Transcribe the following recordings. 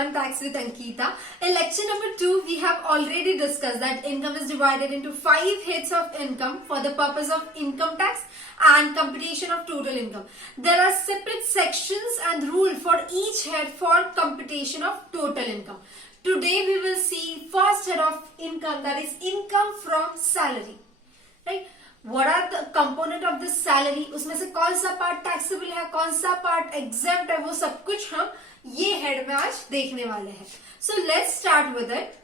Learn Tax with Ankita. In lecture number 2, we have already discussed that income is divided into 5 heads of income for the purpose of income tax and computation of total income. There are separate sections and rule for each head for computation of total income. Today we will see first head of income, that is income from salary. Right? What are the component of this salary? उसमें से कौन सा part taxable है, कौन सा part exempt है, वो सब कुछ हम ये हेड में आज देखने वाले हैं. So let's start with it.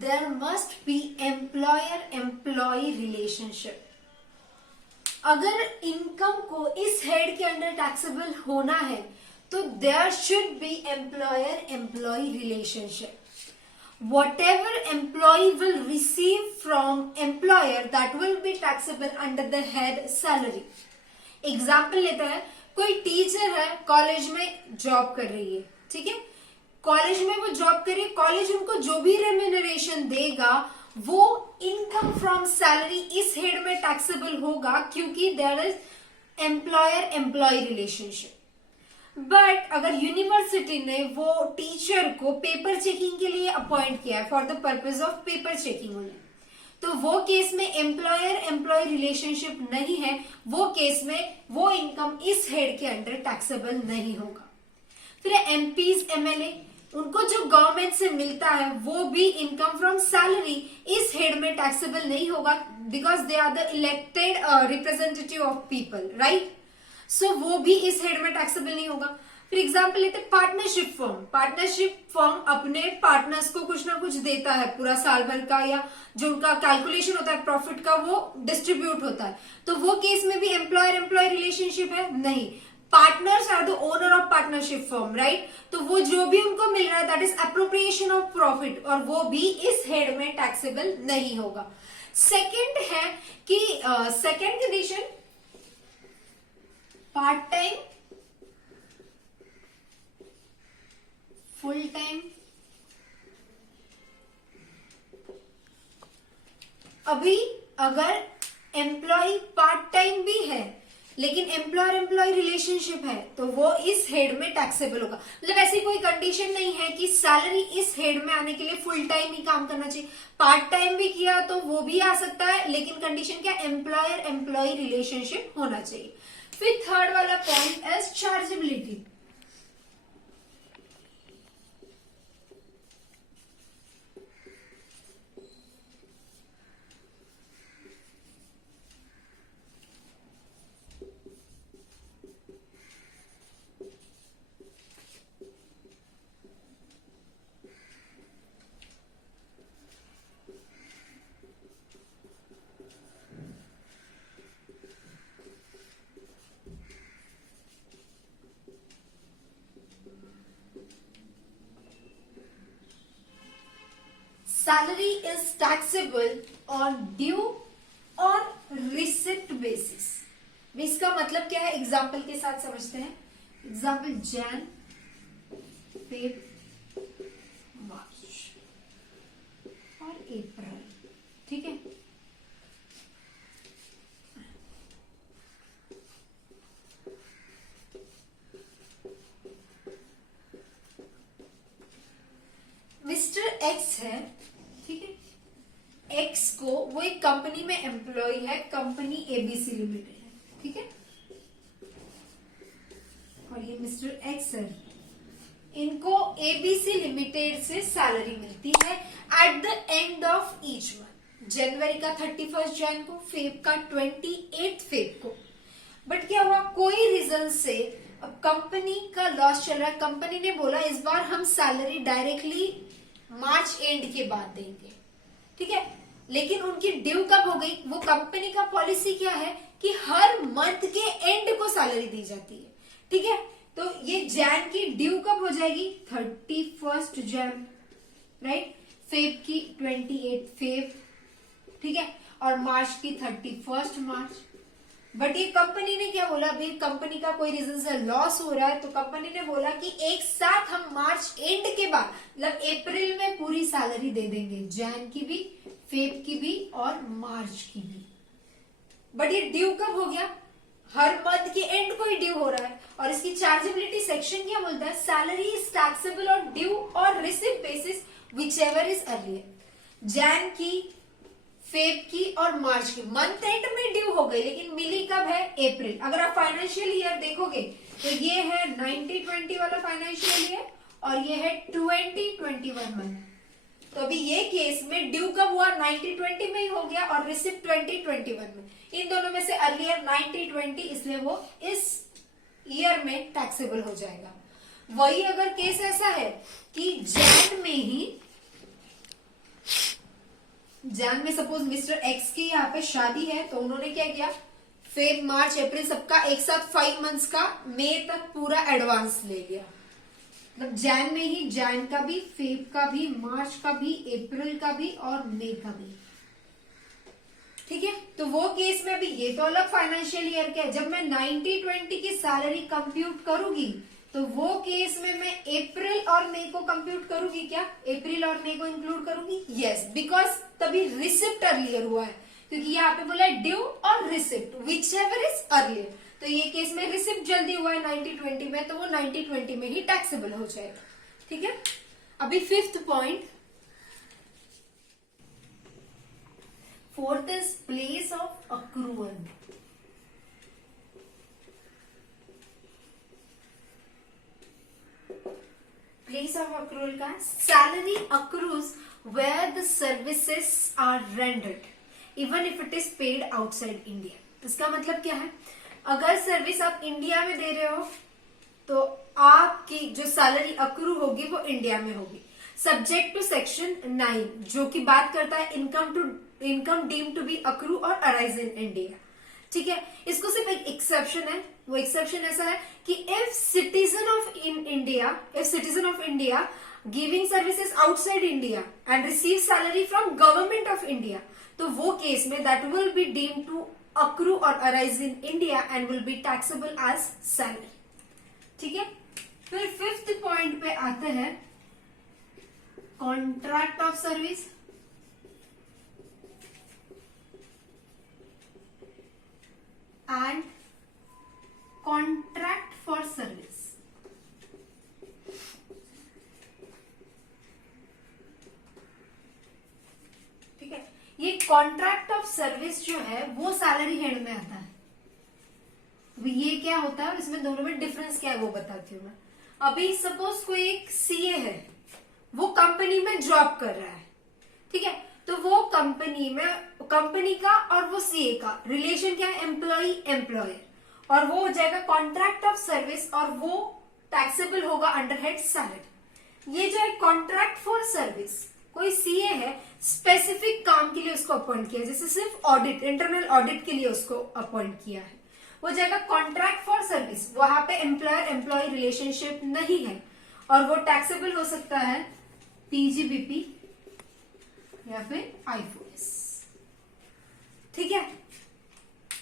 There must be employer-employee relationship. अगर इनकम को इस हेड के अंडर टैक्सेबल होना है तो there should be employer-employee relationship. Whatever employee will receive from employer, that will be taxable under the head salary. Example लेते हैं, कोई टीचर है, कॉलेज में जॉब कर रही है, ठीक है, कॉलेज में वो जॉब करे, कॉलेज उनको जो भी रेम्यूनरेशन देगा वो इनकम फ्रॉम सैलरी इस हेड में टैक्सेबल होगा क्योंकि there is employer employee relationship. But अगर यूनिवर्सिटी ने वो टीचर को पेपर चेकिंग के लिए अपॉइंट किया है for the purpose of paper checking only, तो वो केस में एम्प्लॉयर एम्प्लॉय रिलेशनशिप नहीं है, वो केस में वो इनकम इस हेड के अंडर टैक्सेबल नहीं होगा. फिर एमपीज एमएलए, उनको जो गवर्नमेंट से मिलता है वो भी इनकम फ्रॉम सैलरी इस हेड में टैक्सेबल नहीं होगा because they are the elected representative of people, right. सो वो भी इस हेड में टैक्सेबल नहीं होगा. फिर एग्जाम्पल लेते हैं पार्टनरशिप फर्म. पार्टनरशिप फर्म अपने पार्टनर्स को कुछ ना कुछ देता है पूरा साल भर का, या जो उनका कैलकुलेशन होता है प्रॉफिट का वो डिस्ट्रीब्यूट होता है, तो वो केस में भी एम्प्लॉयर एम्प्लॉय रिलेशनशिप है नहीं. Partners are the owner of partnership firm, right. तो वो जो भी उनको मिल रहा है that is appropriation of profit, और वो भी इस हेड में टैक्सेबल नहीं होगा. सेकंड है कि second condition, part time, full time. अभी अगर एम्प्लॉय पार्ट टाइम भी है लेकिन एम्प्लॉयर एम्प्लॉय रिलेशनशिप है तो वो इस हेड में टैक्सेबल होगा. मतलब ऐसी कोई कंडीशन नहीं है कि सैलरी इस हेड में आने के लिए फुल टाइम ही काम करना चाहिए, पार्ट टाइम भी किया तो वो भी आ सकता है, लेकिन कंडीशन क्या, एम्प्लॉयर एम्प्लॉय रिलेशनशिप होना चाहिए. फिर थर्ड वाला point is chargeability. Salary is taxable on due or receipt basis. इसका मतलब क्या है, एग्जाम्पल के साथ समझते हैं. एग्जाम्पल जैन, फेब, मार्च और अप्रैल, ठीक है. मिस्टर एक्स है, ठीक है, एक्स को वो एक कंपनी में एम्प्लॉय है, कंपनी एबीसी लिमिटेड है, ठीक है, और ये मिस्टर एक्स है, इनको एबीसी लिमिटेड से सैलरी मिलती है at the end of each month. जनवरी का 31 जैन को, फेब का 28 फेब को. बट क्या हुआ, कोई रीजन से अब कंपनी का लॉस चल रहा है, कंपनी ने बोला इस बार हम सैलरी डायरेक्टली मार्च एंड के बाद देंगे, ठीक है, लेकिन उनकी ड्यू कब हो गई, वो कंपनी का पॉलिसी क्या है कि हर मंथ के एंड को सैलरी दी जाती है, ठीक है. तो ये जैन की ड्यू कब हो जाएगी, 31 जैन, राइट. फेब की 28 फेब, ठीक है, और मार्च की 31 मार्च. बट ये कंपनी ने क्या बोला, अभी कंपनी का कोई रीजन से लॉस हो रहा है तो कंपनी ने बोला कि एक साथ हम मार्च एंड के बाद मतलब अप्रैल में पूरी सैलरी दे देंगे, जैन की भी, फेब की भी और मार्च की भी। बट ये ड्यू कब हो गया, हर मंथ के एंड को ही ड्यू हो रहा है। और इसकी चार्जेबिलिटी सेक्शन क्या बोलता है, salary is taxable on due और receipt basis whichever is earlier. Jan की, फेब की और मार्च की मंथ एंड में ड्यू हो गई, लेकिन मिली कब है, अप्रैल। अगर आप फाइनेंशियल ईयर देखोगे तो ये है 1920 वाला फाइनेंशियल ईयर और ये है 2021 मंथ। तो अभी ये केस में ड्यू कब हुआ, 1920 में ही हो गया और रिसिप्ट 2021 में। इन दोनों में से अर्लियर 1920, इसलिए वो इस ईयर में टैक्सेबल हो जाएगा। वही अगर केस ऐसा है कि जैन में सपोज मिस्टर एक्स की यहाँ पे शादी है, तो उन्होंने क्या किया, फेब मार्च अप्रैल सबका एक साथ 5 मंथ्स का मई तक पूरा एडवांस ले लिया। मतलब जैन में ही जैन का भी, फेब का भी, मार्च का भी, अप्रैल का भी और मई का भी। ठीक है, तो वो केस में भी ये तो अलग फाइनेंशियल ईयर का है। जब मैं 90-20 की सैलरी कंप्यूट करूंगी तो वो केस में मैं अप्रैल और मई को कंप्यूट करूंगी क्या, अप्रैल और मई को इंक्लूड करूंगी, यस, बिकॉज तभी रिसिप्ट अर्लियर हुआ है, क्योंकि यहाँ पे बोला है ड्यू और receipt which ever is earlier. तो ये केस में रिसिप्ट जल्दी हुआ है 90-20 में, तो वो 90-20 में ही टैक्सेबल हो जाएगा। ठीक है, अभी fifth point, fourth is place of accrual. Place of accrual का salary accrues where the services are rendered even if it is paid outside India. इसका मतलब क्या है, अगर सर्विस आप इंडिया में दे रहे हो तो आपकी जो सैलरी अक्रू होगी वो इंडिया में होगी, सब्जेक्ट टू सेक्शन 9 जो कि बात करता है income deemed to be accrue और अराइज इन इंडिया। ठीक है, इसको सिर्फ एक एक्सेप्शन है, वो एक्सेप्शन ऐसा है कि if citizen of India giving services outside India and receive salary from government of India, तो वो केस में that will be deemed to accrue और arise in India and will be taxable as salary. ठीक है, फिर fifth point पे आते हैं contract of service and contract for service. ठीक है, ये कॉन्ट्रैक्ट ऑफ सर्विस जो है वो सैलरी हेड में आता है। अभी ये क्या होता है, इसमें दोनों में डिफरेंस क्या है वो बताती हूँ मैं। अभी सपोज कोई एक सीए है, वो कंपनी में जॉब कर रहा है, ठीक है, तो वो कंपनी का और वो सीए का रिलेशन क्या है, एम्प्लॉय एम्प्लॉयर, और वो हो जाएगा कॉन्ट्रैक्ट ऑफ सर्विस और वो टैक्सेबल होगा अंडर हेड सैलरी। ये जो है कॉन्ट्रैक्ट फॉर सर्विस, कोई सीए है, स्पेसिफिक काम के लिए उसको अपॉइंट किया, जैसे सिर्फ ऑडिट, इंटरनल ऑडिट के लिए उसको अपॉइंट किया है, वो जाएगा कॉन्ट्रैक्ट फॉर सर्विस। वहां पे एम्प्लॉयर एम्प्लॉय रिलेशनशिप नहीं है और वो टैक्सेबल हो सकता है पीजीबीपी या फिर आईफोएस। ठीक है,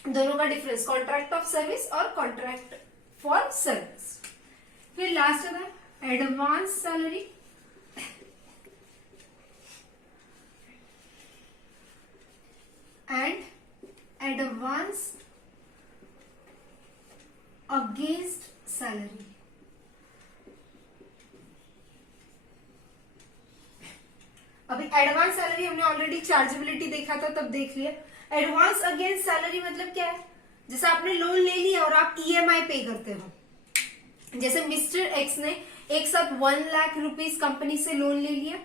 दोनों का डिफरेंस कॉन्ट्रैक्ट ऑफ सर्विस और कॉन्ट्रैक्ट फॉर सर्विस। फिर लास्ट है advance salary and advance against salary. अभी एडवांस सैलरी हमने ऑलरेडी चार्जेबिलिटी देखा था तब देख लिया। एडवांस अगेंस्ट सैलरी मतलब क्या है, जैसे आपने लोन ले लिया और आप ईएमआई पे करते हो। जैसे मिस्टर एक्स ने एक साथ 1 लाख रुपीज कंपनी से लोन ले लिया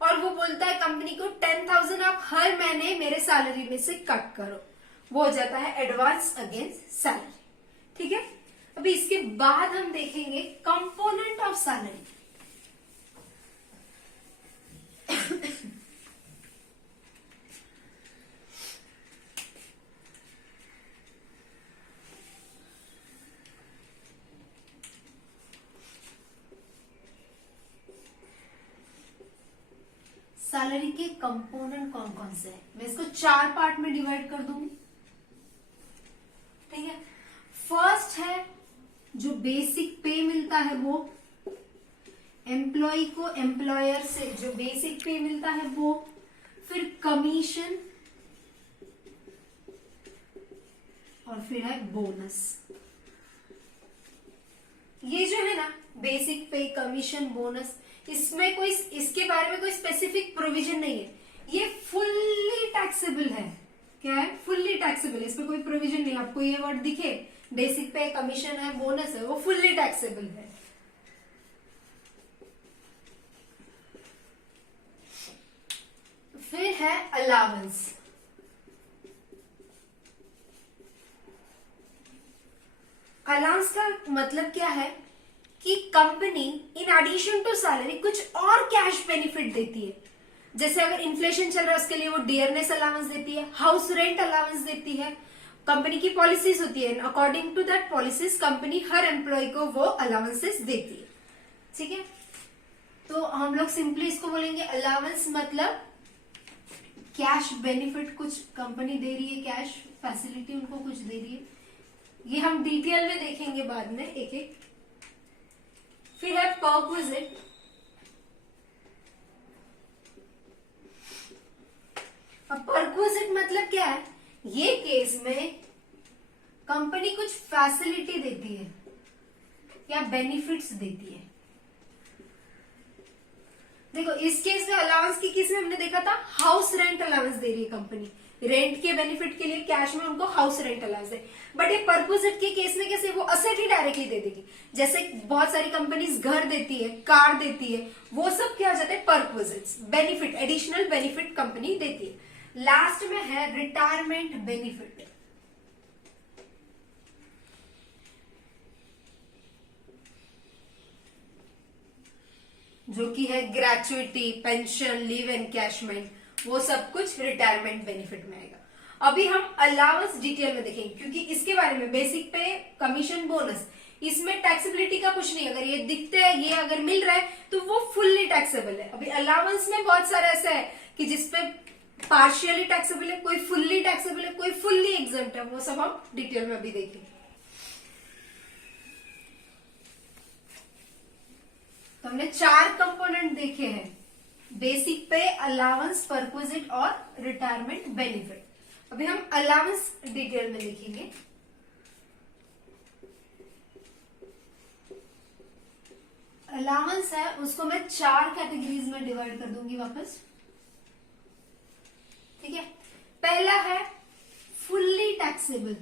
और वो बोलता है कंपनी को 10,000 आप हर महीने मेरे सैलरी में से कट करो, वो हो जाता है एडवांस अगेंस्ट सैलरी। ठीक है, अभी इसके बाद हम देखेंगे कंपोनेंट ऑफ सैलरी। सैलरी के कंपोनेंट कौन कौन से हैं, मैं इसको 4 पार्ट में डिवाइड कर दूंगी। बेसिक पे मिलता है वो, एम्प्लॉय को एम्प्लॉयर से जो बेसिक पे मिलता है वो, फिर कमीशन और फिर है बोनस। ये जो है ना बेसिक पे, कमीशन, बोनस, इसमें कोई, इसके बारे में कोई स्पेसिफिक प्रोविजन नहीं है, ये फुल्ली टैक्सेबल है। क्या है? फुल्ली टैक्सेबल, इसमें कोई प्रोविजन नहीं। आपको ये वर्ड दिखे, बेसिक पे, कमीशन है, बोनस है, वो फुल्ली टैक्सेबल है। फिर है अलाउंस। अलाउंस का मतलब क्या है कि company in addition to salary कुछ और कैश बेनिफिट देती है। जैसे अगर इन्फ्लेशन चल रहा है उसके लिए वो डियरनेस अलाउंस देती है, हाउस रेंट अलाउंस देती है। कंपनी की पॉलिसीज होती है, according to that policies company हर एम्प्लॉय को वो अलाउंसेस देती है। ठीक है, तो हम लोग सिंपली इसको बोलेंगे अलाउंस मतलब कैश बेनिफिट कुछ कंपनी दे रही है, कैश फैसिलिटी उनको कुछ दे रही है। ये हम डिटेल में देखेंगे बाद में एक एक। फिर है परक्विजिट। अब परक्विजिट मतलब क्या है? ये केस में कंपनी कुछ फैसिलिटी देती है या बेनिफिट्स देती है। देखो इस केस में अलाउंस की केस में हमने देखा था हाउस रेंट अलाउंस दे रही है कंपनी, रेंट के बेनिफिट के लिए कैश में उनको हाउस रेंट अलाउंस है। बट ये परक्विजिट के केस में कैसे? वो असेट ही डायरेक्टली दे देगी। जैसे बहुत सारी कंपनीज घर देती है, कार देती है, वो सब क्या हो जाते हैं? Perquisites, benefit, additional benefit company देती है। लास्ट में है रिटायरमेंट बेनिफिट। जो कि है ग्रेचुइटी, पेंशन, लीव एनकैशमेंट, वो सब कुछ रिटायरमेंट बेनिफिट में आएगा। अभी हम अलाउंस डिटेल में देखेंगे क्योंकि इसके बारे में बेसिक पे, कमीशन, बोनस, इसमें टैक्सेबिलिटी का कुछ नहीं। अगर ये दिखते हैं, ये अगर मिल रहा है तो वो फुल्ली टैक्सेबल है। अभी अलाउंस में बहुत सारा ऐसा है कि जिसपे पार्शियली टैक्सेबल है, कोई फुल्ली टैक्सेबल है, कोई फुल्ली एग्जम्प्ट है। वो सब हम डिटेल में अभी देखेंगे। तो हमने 4 कंपोनेंट देखे हैं, बेसिक पे, अलाउंस, परक्विजिट और रिटायरमेंट बेनिफिट। अभी हम अलाउंस डिटेल में देखेंगे। अलाउंस है उसको मैं 4 कैटेगरीज में डिवाइड कर दूंगी वापस। ठीक है, पहला है फुल्ली टैक्सेबल,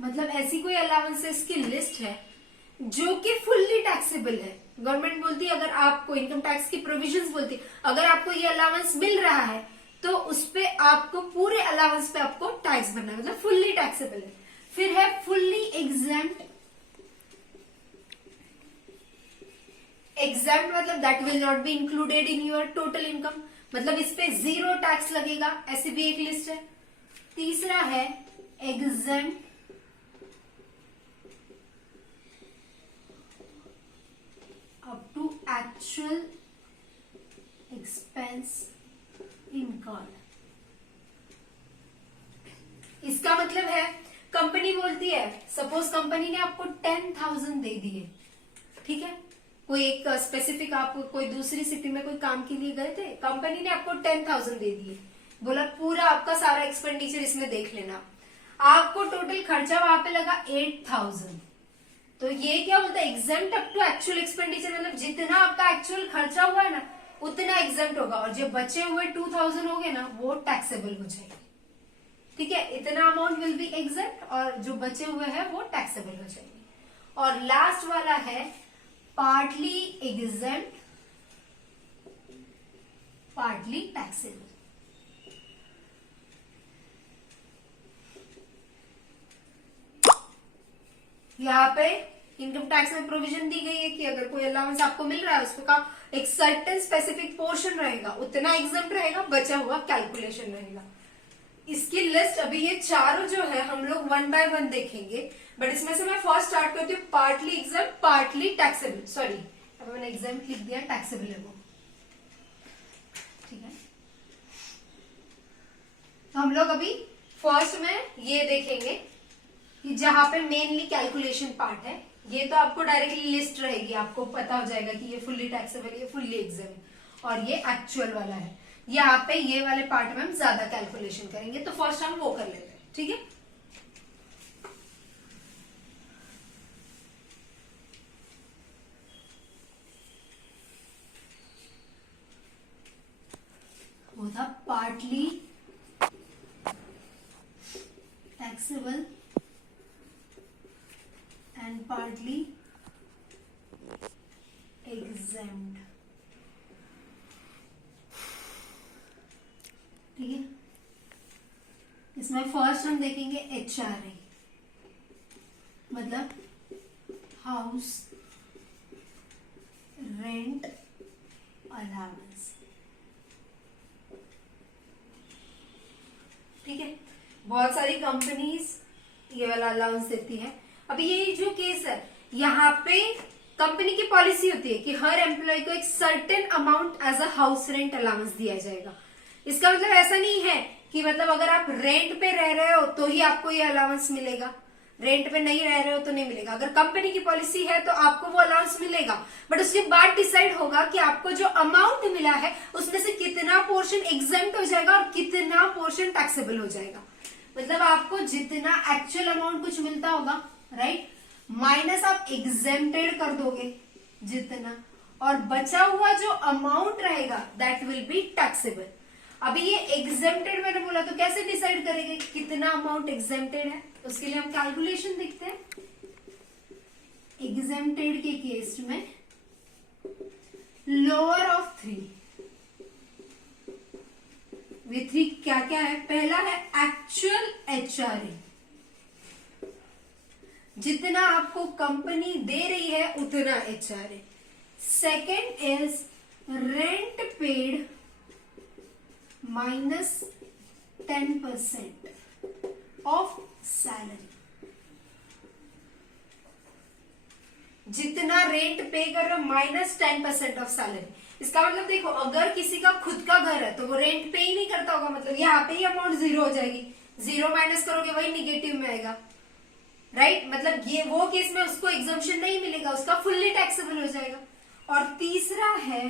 मतलब ऐसी कोई अलाउंसेस की लिस्ट है जो कि फुल्ली टैक्सेबल है। गवर्नमेंट बोलती है, अगर आपको इनकम टैक्स की प्रोविजंस बोलती है, अगर आपको ये अलाउंस मिल रहा है तो उस पे आपको, पूरे अलाउंस पे आपको टैक्स भरना है, मतलब फुल्ली टैक्सेबल है। फिर है फुल्ली एग्जेम्प्ट। एग्जेम्प्ट मतलब that will not be included in your total income, मतलब इस पे 0 टैक्स लगेगा, ऐसी भी एक लिस्ट है। तीसरा है exempt up to actual expense incurred. इसका मतलब है कंपनी बोलती है, सपोज कंपनी ने आपको 10,000 दे दिए, ठीक है, कोई एक स्पेसिफिक, आप कोई दूसरी सिटी में कोई काम के लिए गए थे, कंपनी ने आपको 10,000 दे दिए, बोला पूरा आपका सारा एक्सपेंडिचर इसमें देख लेना। आपको टोटल खर्चा वहां पे लगा 8,000। तो ये क्या बोलता है? Exempt up to actual expenditure, मतलब जितना आपका एक्चुअल खर्चा हुआ है ना उतना एग्जेम्प्ट होगा, और जो बचे हुए 2,000 हो गए ना वो टैक्सेबल हो जाएंगे। ठीक है, इतना अमाउंट विल बी एग्जेम्प्ट और जो बचे हुए हैं वो टैक्सेबल हो जाएंगे। और लास्ट वाला है पार्टली एग्जेम्प्ट, पार्टली टैक्सेबल। यहाँ पे इनकम टैक्स में प्रोविजन दी गई है कि अगर कोई अलाउंस आपको मिल रहा है उसका एक सर्टेन स्पेसिफिक पोर्शन रहेगा, उतना एग्जेम्प्ट रहेगा, बचा हुआ कैलकुलेशन रहेगा। इसकी लिस्ट अभी ये चारों जो है हम लोग 1 by 1 देखेंगे, बट इसमें से मैं फर्स्ट स्टार्ट करती हूँ partly exempt, partly taxable. Sorry, अब मैंने एग्जेम्प्ट लिख दिया, टैक्सेबल है वो। ठीक है, तो हम लोग अभी फर्स्ट में ये देखेंगे कि जहां पे मेनली कैलकुलेशन पार्ट है, ये तो आपको डायरेक्टली लिस्ट रहेगी, आपको पता हो जाएगा कि ये फुल्ली टैक्सेबल, ये फुल्ली एग्जेम्प्ट और ये एक्चुअल वाला है। यहाँ पे ये वाले पार्ट में हम ज्यादा कैलकुलेशन करेंगे, तो फर्स्ट हम वो कर लेते हैं, ठीक है। वो था partly taxable and partly exempt, ठीक है। इसमें फर्स्ट हम देखेंगे HRA, मतलब हाउस रेंट अलाउंस, ठीक है। बहुत सारी कंपनीज ये वाला अलाउंस देती है। अभी ये जो केस है, यहाँ पे कंपनी की पॉलिसी होती है कि हर एम्प्लॉय को एक certain amount as a house rent allowance दिया जाएगा। इसका मतलब ऐसा नहीं है कि मतलब अगर आप रेंट पे रह रहे हो तो ही आपको ये अलाउंस मिलेगा, रेंट पे नहीं रह रहे हो तो नहीं मिलेगा। अगर कंपनी की पॉलिसी है तो आपको वो अलाउंस मिलेगा, बट उसके बाद डिसाइड होगा कि आपको जो अमाउंट मिला है उसमें से कितना पोर्शन एग्जेम्प्ट हो जाएगा और कितना पोर्शन टैक्सेबल हो जाएगा। मतलब आपको जितना एक्चुअल अमाउंट कुछ मिलता होगा, राइट, माइनस आप एग्जेम्प्टेड कर दोगे जितना, और बचा हुआ जो अमाउंट रहेगा दैट विल बी टैक्सेबल। अभी ये एग्जेम्प्टेड मैंने बोला, तो कैसे डिसाइड करेंगे कितना अमाउंट एग्जेम्प्टेड है? उसके लिए हम कैलकुलेशन देखते हैं। एग्जेम्प्टेड के केस में लोअर ऑफ 3 with 3 क्या क्या है? पहला है एक्चुअल HRA, जितना आपको कंपनी दे रही है उतना HRA। Second is rent paid minus 10% of salary, जितना रेंट पे कर रहे हो माइनस 10% ऑफ सैलरी। इसका मतलब देखो, अगर किसी का खुद का घर है तो वो रेंट पे ही नहीं करता होगा, मतलब यहाँ पे ही अमाउंट जीरो हो जाएगी, जीरो माइनस करोगे वही निगेटिव में आएगा, राइट। मतलब ये वो केस में उसको एग्जम्पशन नहीं मिलेगा, उसका फुल्ली टैक्सेबल हो जाएगा। और तीसरा है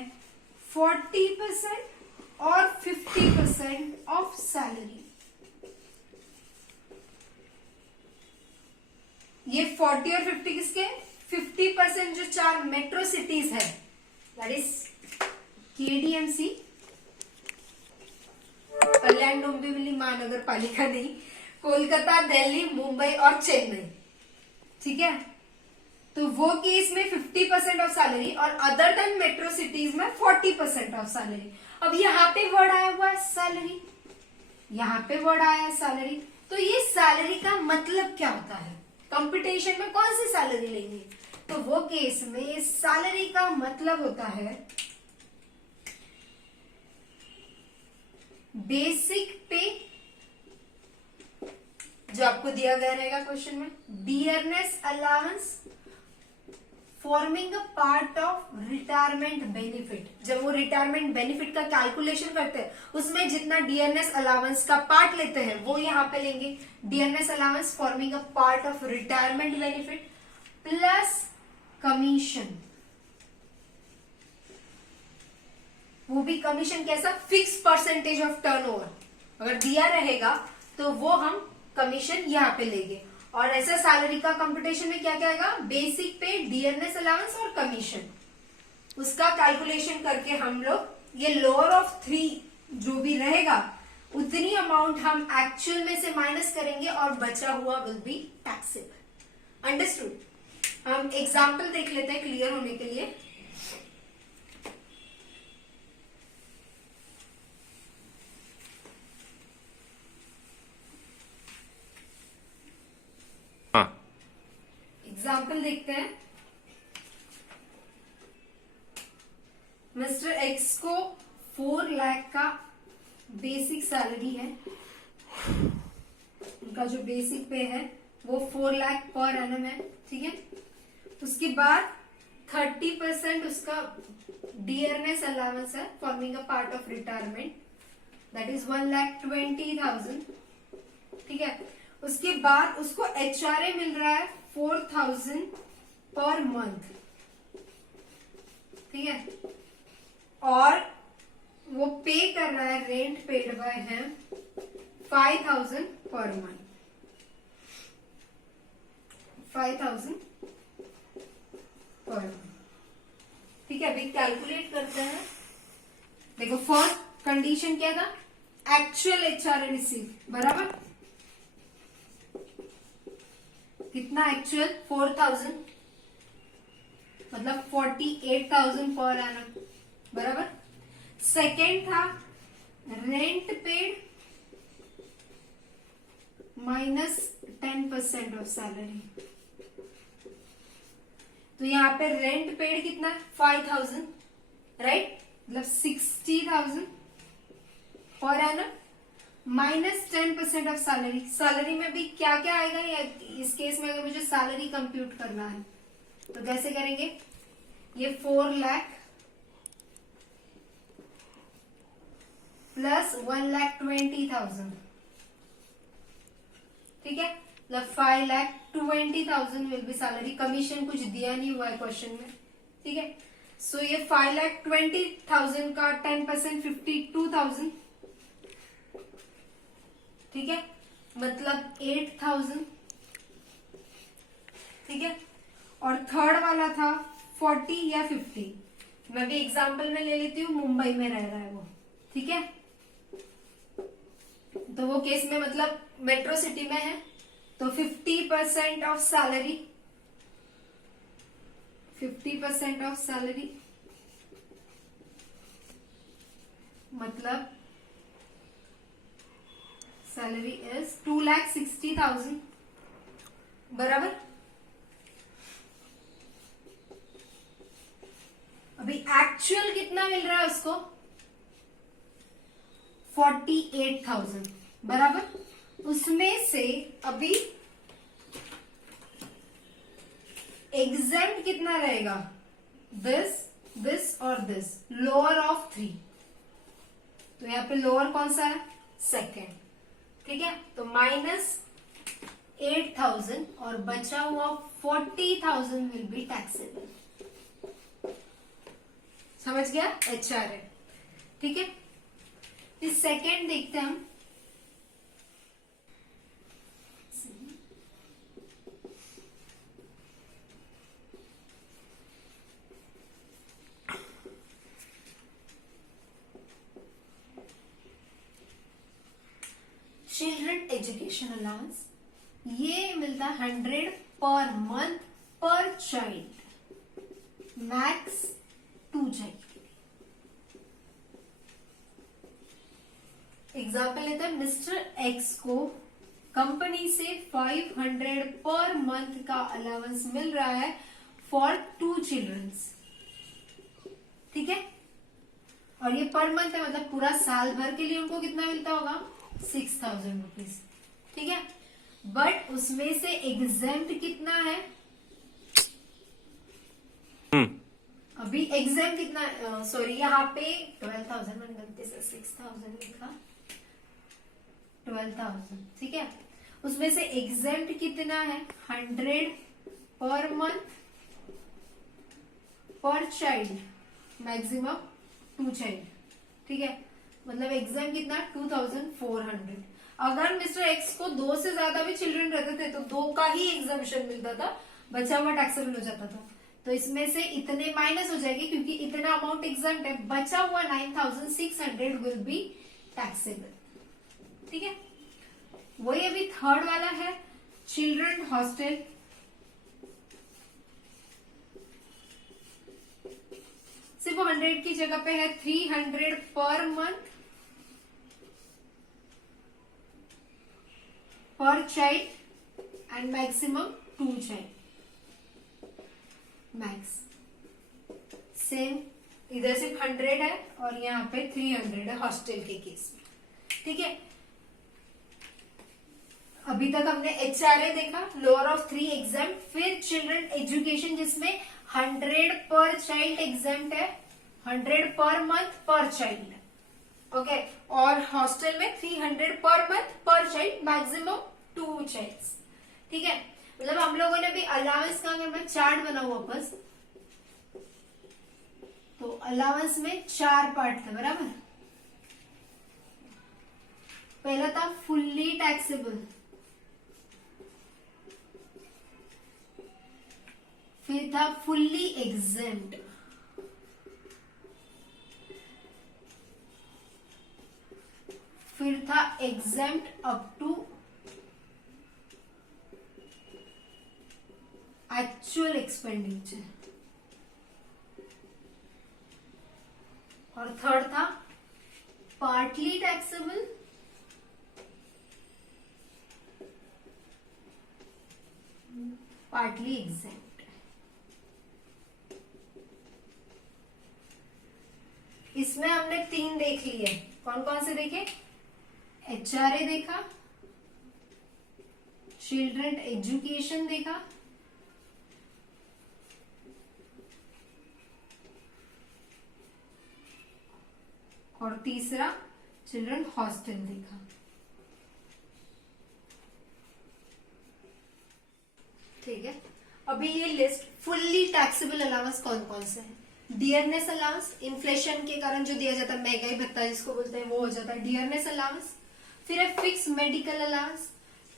40% और 50% ऑफ सैलरी। ये 40 और 50 किसके? 50% जो 4 मेट्रो सिटीज है, that is KDMC, Kalyan Dombivli महानगर पालिका नहीं, कोलकाता, दिल्ली, मुंबई और चेन्नई, ठीक है। तो वो केस में 50% ऑफ सैलरी और अदर देन मेट्रो सिटीज में 40% ऑफ सैलरी। अब यहाँ पे वर्ड आया हुआ है सैलरी, यहाँ पे वर्ड आया है सैलरी, तो ये सैलरी का मतलब क्या होता है? कंपटीशन में कौन सी सैलरी लेंगे? तो वो केस में सैलरी का मतलब होता है बेसिक पे, जो आपको दिया गया रहेगा क्वेश्चन में, dearness allowance forming a part of retirement benefit. जब वो रिटायरमेंट बेनिफिट का कैलकुलेशन करते हैं उसमें जितना डियरनेस अलाउंस का पार्ट लेते हैं वो यहाँ पे लेंगे। Dearness allowance forming a part of retirement benefit plus commission, वो भी कमीशन कैसा? फिक्स परसेंटेज ऑफ टर्नओवर, अगर दिया रहेगा तो वो हम कमीशन यहाँ पे लेंगे। और ऐसा सैलरी का कंपटीशन में क्या क्या आएगा? बेसिक पे, डियरनेस अलाउंस और कमीशन, उसका कैलकुलेशन करके हम लोग ये लोअर ऑफ 3 जो भी रहेगा उतनी अमाउंट हम एक्चुअल में से माइनस करेंगे और बचा हुआ विल बी टैक्सेबल। अंडरस्टूड? हम एग्जाम्पल देख लेते हैं क्लियर होने के लिए। एग्जाम्पल देखते हैं। मिस्टर एक्स को 4 लाख का बेसिक सैलरी है, उनका जो बेसिक पे है वो 4 लाख पर एनम है, ठीक है। उसके बाद 30% उसका डियरनेस अलाउंस है forming a part of retirement, that is 1,20,000 ठीक है। उसके बाद उसको HRA मिल रहा है 4000 पर मंथ, ठीक है, और वो पे कर रहा है, रेंट पेड बाय है 5000 पर मंथ, 5000 पर मंथ, ठीक है। अभी कैलकुलेट करते हैं। देखो फर्स्ट कंडीशन क्या था, एक्चुअल HRA रिसीव बराबर, कितना एक्चुअल 4000 मतलब 48,000 पर एनम बराबर। सेकेंड था rent paid minus 10% of salary, तो यहाँ पे रेंट पेड कितना है 5000, राइट, मतलब 60,000 per annum minus 10% of salary. Salary में भी क्या क्या आएगा, या इस केस में अगर मुझे सैलरी कंप्यूट करना है तो कैसे करेंगे, ये 4 लाख प्लस 1,20,000, ठीक है, मतलब 5,20,000 विल बी सैलरी। कमीशन कुछ दिया नहीं हुआ है क्वेश्चन में, ठीक है। सो ये 5,20,000 का 10% 52,000, ठीक है, मतलब 8,000, ठीक है। और थर्ड वाला था 40 या 50, मैं भी एग्जांपल में ले लेती हूँ, मुंबई में रह रहा है वो, ठीक है, तो वो केस में मतलब मेट्रो सिटी में है तो 50% ऑफ सैलरी, 50% ऑफ सैलरी मतलब सैलरी इज 2,60,000 बराबर। अभी एक्चुअल कितना मिल रहा है उसको 48,000 बराबर। उसमें से अभी एग्जेम्प्ट कितना रहेगा, दिस और दिस, लोअर ऑफ 3, तो यहाँ पे लोअर कौन सा है, सेकेंड, ठीक है। तो माइनस 8,000 और बचा हुआ 40,000 विल बी टैक्सेबल, समझ गया, HRA, ठीक है। फिर सेकेंड देखते हैं हम, चिल्ड्रन एजुकेशन अलाउंस, ये मिलता 100 पर मंथ पर चाइल्ड, मैक्स 2 चाइल्ड। एग्जाम्पल लेते हैं, मिस्टर एक्स को कंपनी से 500 पर मंथ का अलाउंस मिल रहा है फॉर 2 चिल्ड्रंस, ठीक है, और ये पर मंथ है मतलब पूरा साल भर के लिए उनको कितना मिलता होगा 6,000 रुपीज, ठीक है। बट उसमें से एग्जेम्प्ट कितना है, अभी एग्जाम कितना, सॉरी यहाँ पे 12,000 मैंने गलती से 6,000 लिखा, 12,000, ठीक है। उसमें से एग्जेम्प्ट कितना है 100 पर मंथ पर चाइल्ड, मैक्सिमम 2 चाइल्ड, ठीक है, मतलब एग्जाम कितना 2,400। अगर मिस्टर एक्स को 2 से ज्यादा भी चिल्ड्रन रहते थे तो 2 का ही एग्जामिशन मिलता था, बचा हुआ टैक्सेबल हो जाता था। तो इसमें से इतने माइनस हो जाएंगे क्योंकि इतना अमाउंट एग्जाम्प्ट है, बचा हुआ 9,600 विल बी टैक्सेबल, ठीक है। वही अभी थर्ड वाला है चिल्ड्रन हॉस्टल, सिर्फ 100 की जगह पे है 300 पर मंथ पर child and maximum 2 child, max same, इधर सिर्फ 100 है और यहाँ पे 300 है हॉस्टल के केस में, ठीक है। अभी तक हमने HRA देखा, लोअर ऑफ 3 एग्जाम्प्ट, फिर चिल्ड्रन एजुकेशन जिसमें 100 पर चाइल्ड एग्जाम्प्ट है, 100 पर मंथ पर चाइल्ड, ओके, और हॉस्टल में 300 पर मंथ पर चाइल्ड चाइल्ड, मैक्सिमम 2 चाइल्ड्स। ठीक है, मतलब हम लोगों ने भी अलाउंस का अगर मैं चार्ट बनाऊं वापस, तो अलाउंस में 4 पार्ट थे, बराबर। पहला था फुल्ली टैक्सेबल, फिर था फुल्ली एग्जेम्प्ट, फिर था exempt up to actual expenditure, और थर्ड था पार्टली टैक्सेबल, पार्टली एग्जेम्प्ट। इसमें हमने 3 देख लिए, कौन कौन से देखे? HRA देखा, चिल्ड्रन एजुकेशन देखा, और तीसरा चिल्ड्रन हॉस्टल देखा। ठीक है, अभी ये लिस्ट फुल्ली टैक्सेबल अलाउंस कौन कौन से है? डियरनेस अलाउंस, इन्फ्लेशन के कारण जो दिया जाता है, महंगाई भत्ता जिसको बोलते हैं, वो हो जाता है डियरनेस अलाउंस। फिर है फिक्स मेडिकल अलाउंस,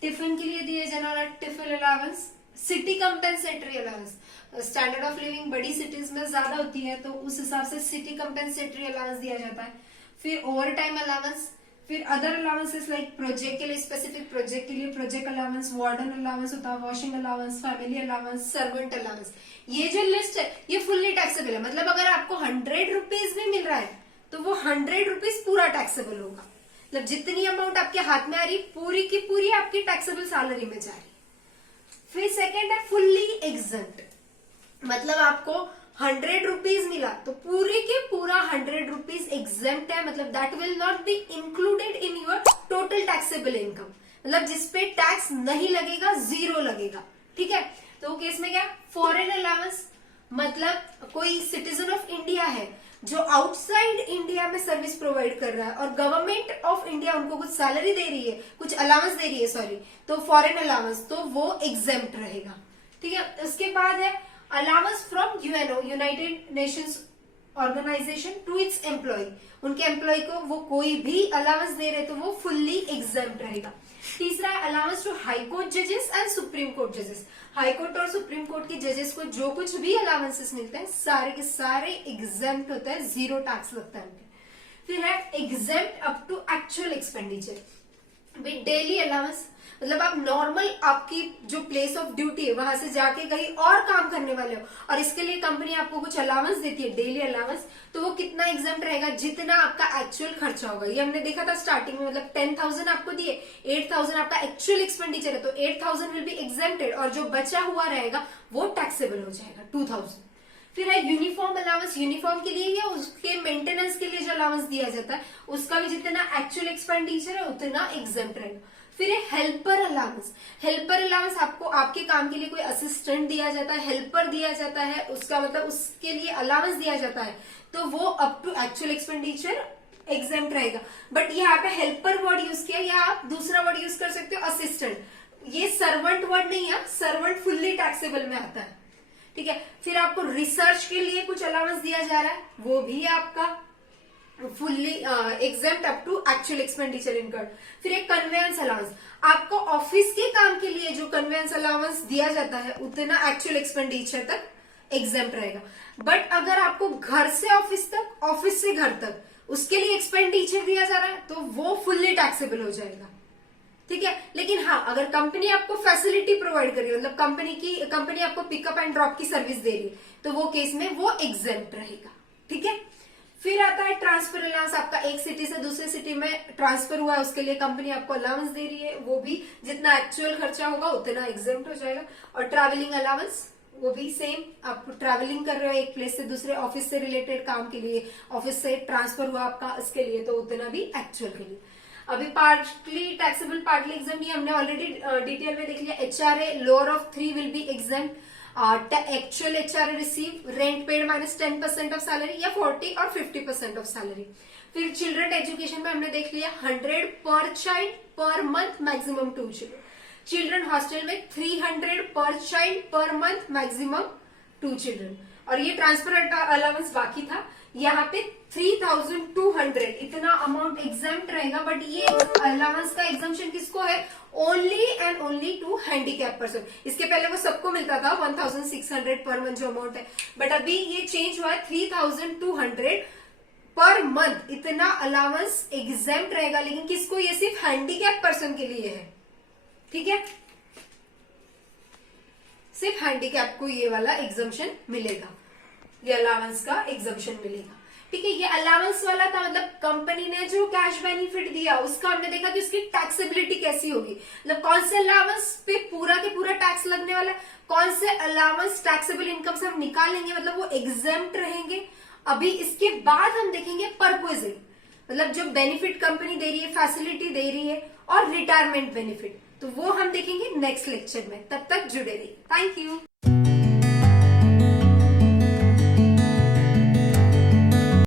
टिफिन के लिए दिया जाने वाला tiffin allowance, city compensatory allowance, standard of living बड़ी सिटीज में ज्यादा होती है तो उस हिसाब से सिटी कंपेंसेटरी अलाउंस दिया जाता है। फिर ओवर टाइम अलाउंस, फिर अदर अलाउंसेस लाइक प्रोजेक्ट के लिए, स्पेसिफिक प्रोजेक्ट के लिए प्रोजेक्ट अलाउंस, वार्डन अलाउंस होता है, washing allowance, family allowance, servant allowance. ये जो लिस्ट है ये फुल्ली टैक्सेबल है, मतलब अगर आपको 100 रुपीज भी मिल रहा है तो वो 100 रुपीज पूरा टैक्सेबल होगा, मतलब जितनी अमाउंट आपके हाथ में आ रही पूरी की पूरी आपकी टैक्सेबल सैलरी में जा रही। फिर सेकेंड है फुल्ली एग्जेम्प्ट, मतलब आपको 100 रुपीज मिला तो पूरे के पूरा 100 रुपीज एग्जेम्प्ट है, मतलब that will not be included in your total taxable income, मतलब जिसपे टैक्स नहीं लगेगा, 0 लगेगा। ठीक है, तो केस में क्या? फॉरेन अलाउंस, मतलब कोई सिटीजन ऑफ इंडिया है जो आउटसाइड इंडिया में सर्विस प्रोवाइड कर रहा है और गवर्नमेंट ऑफ इंडिया उनको कुछ सैलरी दे रही है, कुछ अलाउंस दे रही है, सॉरी, तो फॉरेन अलाउंस, तो वो एग्जेम्प्ट रहेगा। ठीक है, उसके बाद है allowance from UNO, United Nations Organization, to its employee, उनके एम्प्लॉय को वो कोई भी अलाउंस दे रहे तो वो फुल्ली एग्जेम्प्ट रहेगा। तीसरा है अलाउंस टू हाई कोर्ट जजेस एंड सुप्रीम कोर्ट जजेस, हाई कोर्ट और सुप्रीम कोर्ट के जजेस को जो कुछ भी अलाउंसेस मिलते हैं सारे के सारे एग्जेम्प्ट होता है, 0 टैक्स लगता है उनके। फिर है exempt up to actual expenditure, daily allowance, मतलब आप नॉर्मल आपकी जो प्लेस ऑफ ड्यूटी है वहां से जाके कहीं और काम करने वाले हो और इसके लिए कंपनी आपको कुछ अलाउंस देती है, डेली अलाउंस, तो वो कितना एग्जाम्प्ट रहेगा? जितना आपका एक्चुअल खर्चा होगा। ये हमने देखा था स्टार्टिंग में, मतलब 10,000 आपको दिए, 8,000 आपका एक्चुअल एक्सपेंडिचर है तो 8,000 विल बी एग्जेम्प्टेड और जो बचा हुआ रहेगा वो टैक्सेबल हो जाएगा, 2,000। फिर है यूनिफॉर्म अलाउंस, यूनिफॉर्म के लिए या उसके मेंटेनेंस के लिए जो अलाउंस दिया जाता है उसका भी जितना एक्चुअल एक्सपेंडिचर है उतना एग्जेम्प्ट रहेगा। फिर है हेल्पर अलाउंस, हेल्पर अलाउंस आपको आपके काम के लिए कोई असिस्टेंट दिया जाता है, हेल्पर दिया जाता है, उसका मतलब उसके लिए अलाउंस दिया जाता है तो वो up to actual expenditure exempt रहेगा। बट यहाँ पे हेल्पर वर्ड यूज किया, या आप दूसरा वर्ड यूज कर सकते हो असिस्टेंट, ये सर्वेंट वर्ड नहीं है, सर्वेंट फुल्ली टैक्सेबल में आता है। ठीक है, फिर आपको रिसर्च के लिए कुछ अलाउंस दिया जा रहा है, वो भी आपका fully exempt up to actual expenditure incurred. फिर एक कन्वेंस अलाउंस, आपको ऑफिस के काम के लिए जो कन्वेंस अलाउंस दिया जाता है उतना एक्चुअल एक्सपेंडिचर तक एग्जेम्प्ट रहेगा। बट अगर आपको घर से ऑफिस तक, ऑफिस से घर तक, उसके लिए एक्सपेंडिचर दिया जा रहा है तो वो फुल्ली टैक्सेबल हो जाएगा। ठीक है, लेकिन हाँ अगर कंपनी आपको फैसिलिटी प्रोवाइड कर रही है, मतलब कंपनी आपको पिकअप एंड ड्रॉप की सर्विस दे रही है तो वो केस में वो एग्जेम्प्ट रहेगा। ठीक है, फिर आता है ट्रांसफर अलाउंस, आपका एक सिटी से दूसरे सिटी में ट्रांसफर हुआ है उसके लिए कंपनी आपको अलाउंस दे रही है, वो भी जितना एक्चुअल खर्चा होगा उतना एग्जेम्प्ट हो जाएगा। और ट्रैवलिंग अलाउंस, वो भी सेम, आप ट्रैवलिंग कर रहे हो एक प्लेस से दूसरे, ऑफिस से रिलेटेड काम के लिए, ऑफिस से ट्रांसफर हुआ आपका इसके लिए तो उतना भी एक्चुअल के लिए। अभी पार्टली टैक्सेबल पार्टली एग्जेम्प्ट ये हमने ऑलरेडी डिटेल में देख लिया। HRA lower of 3 will be exempt, actual HRA receive rent paid -10% of salary या 40 और 50% ऑफ सैलरी। फिर चिल्ड्रन एजुकेशन में हमने देख लिया 100 पर child per month maximum 2 children. Children hostel में 300 पर child per month maximum 2 children. और ये ट्रांसफर अलाउंस बाकी था, यहाँ पे 3200 इतना अमाउंट एग्जाम्प्ट रहेगा। बट ये अलाउंस का एग्जाम्पशन किसको है? Only and only to handicap person. इसके पहले वो सबको मिलता था 1600 पर मंथ जो अमाउंट है, बट अभी ये चेंज हुआ है 3200 पर मंथ इतना अलाउंस एग्जाम्प्ट रहेगा। लेकिन किसको? ये सिर्फ हैंडीकैप पर्सन के लिए है, ठीक है, सिर्फ हैंडीकैप को ये वाला एग्जाम्पशन मिलेगा, ये अलाउंस का एग्जाम्पशन मिलेगा, ठीक है। ये अलाउंस वाला था, मतलब कंपनी ने जो कैश बेनिफिट दिया उसका हमने देखा कि उसकी टैक्सेबिलिटी कैसी होगी, मतलब कौन से अलाउंस पे पूरा के पूरा टैक्स लगने वाला है, कौन से अलाउंस टैक्सेबल इनकम से हम निकालेंगे, मतलब वो एग्जेम्प्ट रहेंगे। अभी इसके बाद हम देखेंगे परपोजिंग, मतलब जो बेनिफिट कंपनी दे रही है, फैसिलिटी दे रही है, और रिटायरमेंट बेनिफिट, तो वो हम देखेंगे नेक्स्ट लेक्चर में। तब तक जुड़े रहिए। Thank you.